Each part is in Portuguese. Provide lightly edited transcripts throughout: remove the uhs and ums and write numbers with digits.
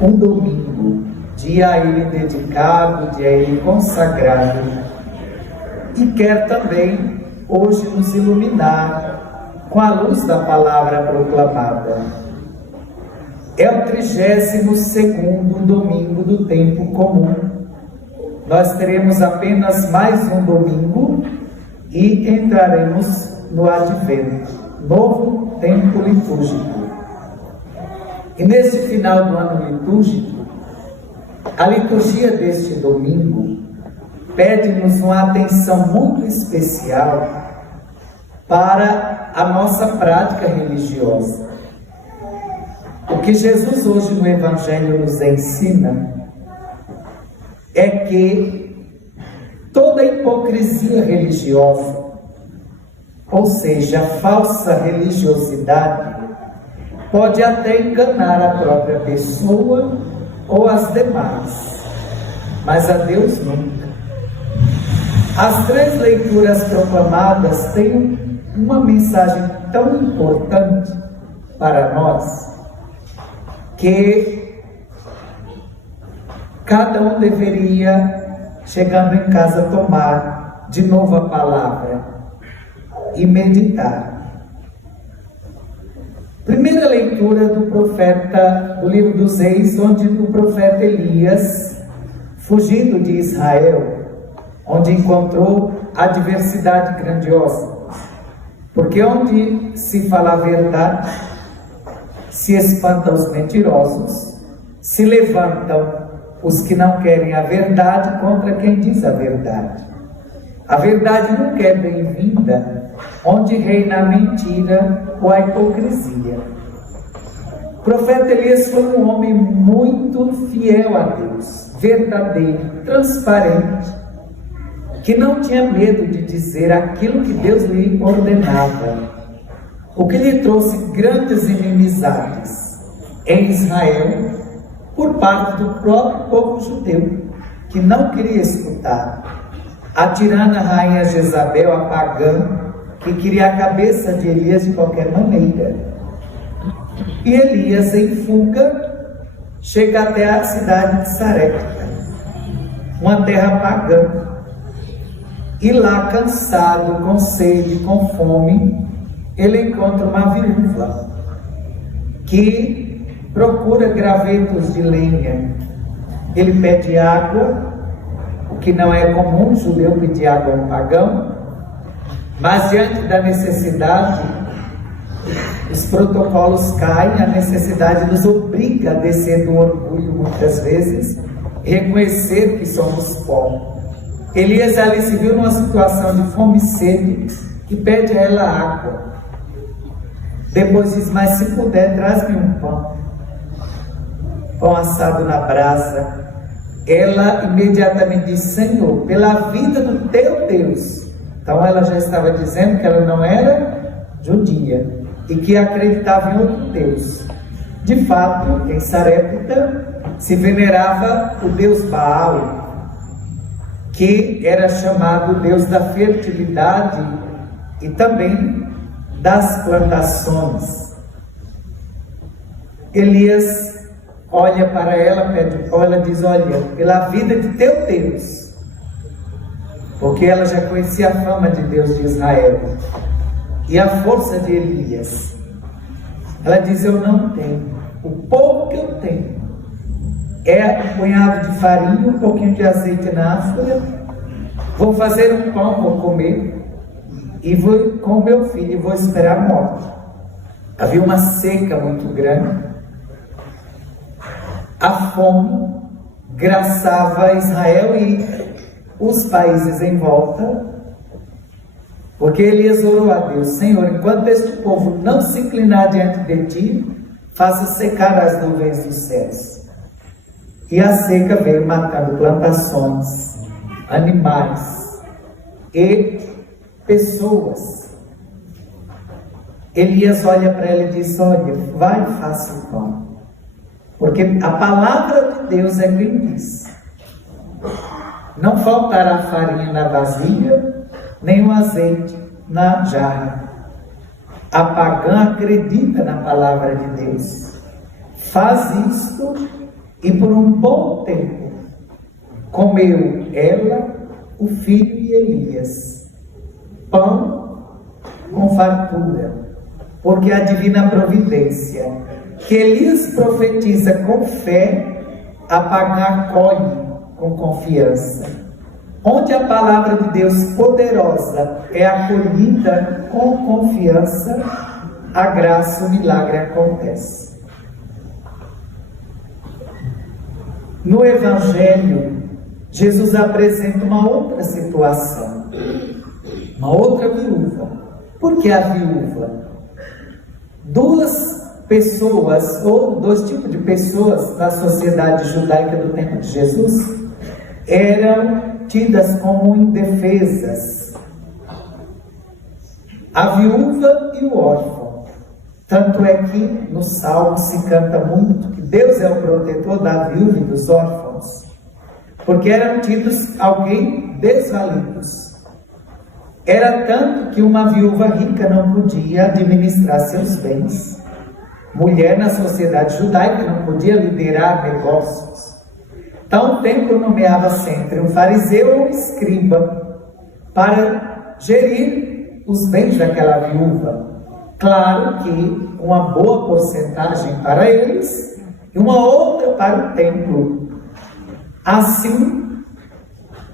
um domingo, dia a Ele dedicado, dia a Ele consagrado, e quer também hoje nos iluminar com a luz da palavra proclamada. É o 32º domingo do tempo comum. Nós teremos apenas mais um domingo e entraremos no Advento, novo tempo litúrgico. E neste final do ano litúrgico, a liturgia deste domingo pede-nos uma atenção muito especial para a nossa prática religiosa. O que Jesus hoje no Evangelho nos ensina é que toda hipocrisia religiosa, ou seja, a falsa religiosidade, pode até enganar a própria pessoa ou as demais, mas a Deus nunca. As 3 leituras proclamadas têm uma mensagem tão importante para nós, que cada um deveria, chegando em casa, tomar de novo a palavra e meditar. Primeira leitura do profeta, do livro dos Reis, onde o profeta Elias, fugindo de Israel, onde encontrou adversidade grandiosa, porque onde se fala a verdade, se espantam os mentirosos, se levantam os que não querem a verdade contra quem diz a verdade. A verdade nunca é bem-vinda onde reina a mentira ou a hipocrisia. O profeta Elias foi um homem muito fiel a Deus, verdadeiro, transparente, que não tinha medo de dizer aquilo que Deus lhe ordenava. O que lhe trouxe grandes inimizades em Israel por parte do próprio povo judeu, que não queria escutar. A tirana rainha Jezabel, a pagã, que queria a cabeça de Elias de qualquer maneira. E Elias, em fuga, chega até a cidade de Sarepta, uma terra pagã. E lá, cansado, com sede, com fome, ele encontra uma viúva que procura gravetos de lenha. Ele pede água, o que não é comum, o judeu pedir água a um pagão, mas diante da necessidade, os protocolos caem, a necessidade nos obriga a descer do orgulho muitas vezes, reconhecer que somos pó. Elias ali se viu numa situação de fome e sede e pede a ela água. Depois diz, mas se puder, traz-me um pão. Pão assado na brasa. Ela imediatamente diz, Senhor, pela vida do teu Deus. Então ela já estava dizendo que ela não era judia e que acreditava em outro Deus. De fato, em Sarepta se venerava o Deus Baal, que era chamado Deus da fertilidade e também das plantações. Elias olha para ela, pede o pão, ela diz, olha, pela vida de teu Deus, porque ela já conhecia a fama de Deus de Israel e a força de Elias. Ela diz, eu não tenho, o pouco que eu tenho é um punhado de farinha, um pouquinho de azeite na ásfera, vou fazer um pão, vou comer, e vou com meu filho e vou esperar a morte. Havia uma seca muito grande. A fome graçava Israel e os países em volta, porque Elias orou a Deus, Senhor, enquanto este povo não se inclinar diante de ti, faça secar as nuvens dos céus. E a seca veio matando plantações, animais e pessoas. Elias olha para ela e diz, olha, vai e faça o pão, porque a palavra de Deus é quem diz, não faltará farinha na vasilha, nem o azeite na jarra. A pagã acredita na palavra de Deus, faz isto E por um bom tempo comeu ela, o filho e Elias pão com fartura, porque a divina providência que Elias profetiza com fé, Apagar acolhe com confiança. Onde a palavra de Deus poderosa é acolhida com confiança, a graça, o milagre acontece. No Evangelho, Jesus apresenta uma outra situação, uma outra viúva. Por que a viúva? Duas pessoas, ou dois tipos de pessoas na sociedade judaica do tempo de Jesus, eram tidas como indefesas: a viúva e o órfão. Tanto é que no Salmo se canta muito que Deus é o protetor da viúva e dos órfãos, porque eram tidos alguém desvalidos. Era tanto que uma viúva rica não podia administrar seus bens. Mulher na sociedade judaica não podia liderar negócios. Então o templo nomeava sempre um fariseu ou um escriba para gerir os bens daquela viúva. Claro que uma boa porcentagem para eles e uma outra para o templo. Assim,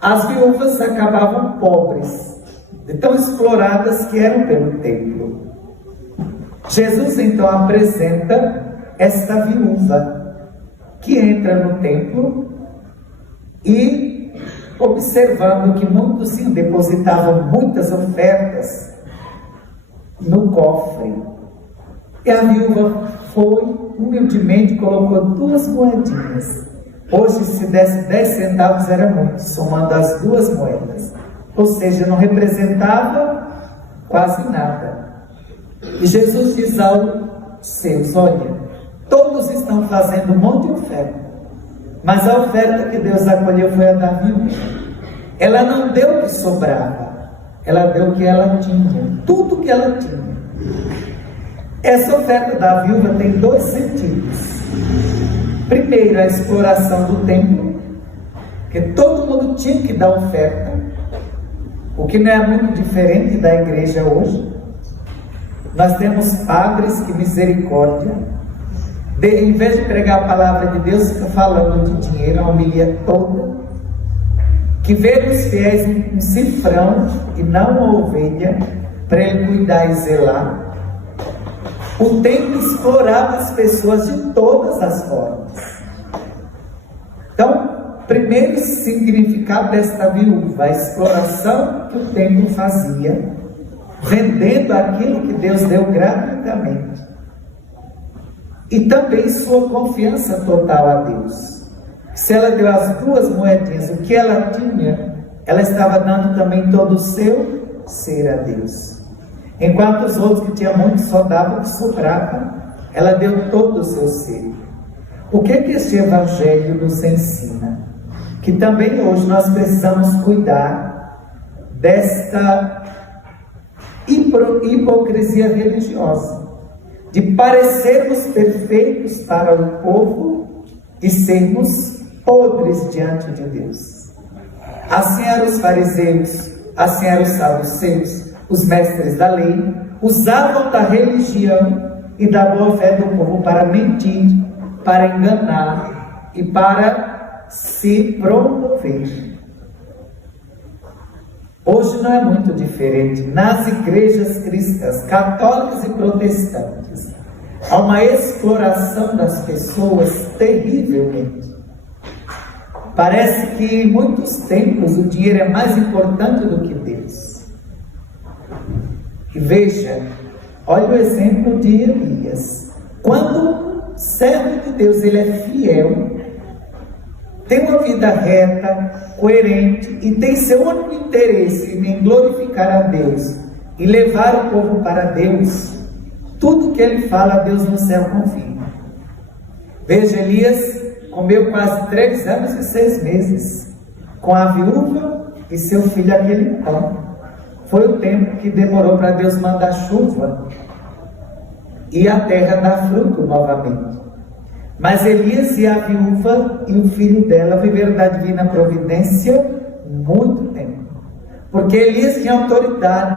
as viúvas acabavam pobres, de tão exploradas que eram pelo templo. Jesus então apresenta esta viúva que entra no templo e, observando que muitos depositavam muitas ofertas no cofre, e a viúva foi humildemente, colocou 2 moedinhas. Hoje, se desse 10 centavos era muito, somando as 2 moedas, ou seja, não representava quase nada. E Jesus diz aos seus: olha, todos estão fazendo um monte de oferta, mas a oferta que Deus acolheu foi a da viúva. Ela não deu o que sobrava, ela deu o que ela tinha, tudo que ela tinha. Essa oferta da viúva tem 2 sentidos. Primeiro, a exploração do templo, que todo mundo tinha que dar oferta, o que não é muito diferente da igreja hoje. Nós temos padres que, misericórdia, em vez de pregar a palavra de Deus, fica falando de dinheiro, a homilia toda, que vê nos fiéis um cifrão e não uma ovelha, para ele cuidar e zelar. O templo explorava as pessoas de todas as formas. Então, primeiro significado desta viúva, a exploração que o templo fazia, vendendo aquilo que Deus deu gratuitamente. E também sua confiança total a Deus. Se ela deu as 2 moedinhas, o que ela tinha, ela estava dando também todo o seu ser a Deus. Enquanto os outros que tinham muito só davam o que sobrava, ela deu todo o seu ser. O que este Evangelho nos ensina? Que também hoje nós precisamos cuidar desta hipocrisia religiosa, de parecermos perfeitos para o povo e sermos podres diante de Deus. Assim eram os fariseus, assim eram os saduceus, os mestres da lei, usavam da religião e da boa fé do povo para mentir, para enganar e para se promover. Hoje não é muito diferente. Nas igrejas cristãs, católicas e protestantes, há uma exploração das pessoas terrivelmente. Parece que em muitos templos o dinheiro é mais importante do que Deus. E veja, olha o exemplo de Elias. Quando o servo de Deus ele é fiel, tem uma vida reta, coerente e tem seu único interesse em glorificar a Deus e levar o povo para Deus, tudo que ele fala, Deus no céu confirma. Veja, Elias comeu quase 3 anos e 6 meses com a viúva e seu filho aquele pão. Foi o tempo que demorou para Deus mandar chuva e a terra dar fruto novamente. Mas Elias e a viúva e o filho dela viveram da divina providência muito tempo. Porque Elias tinha autoridade.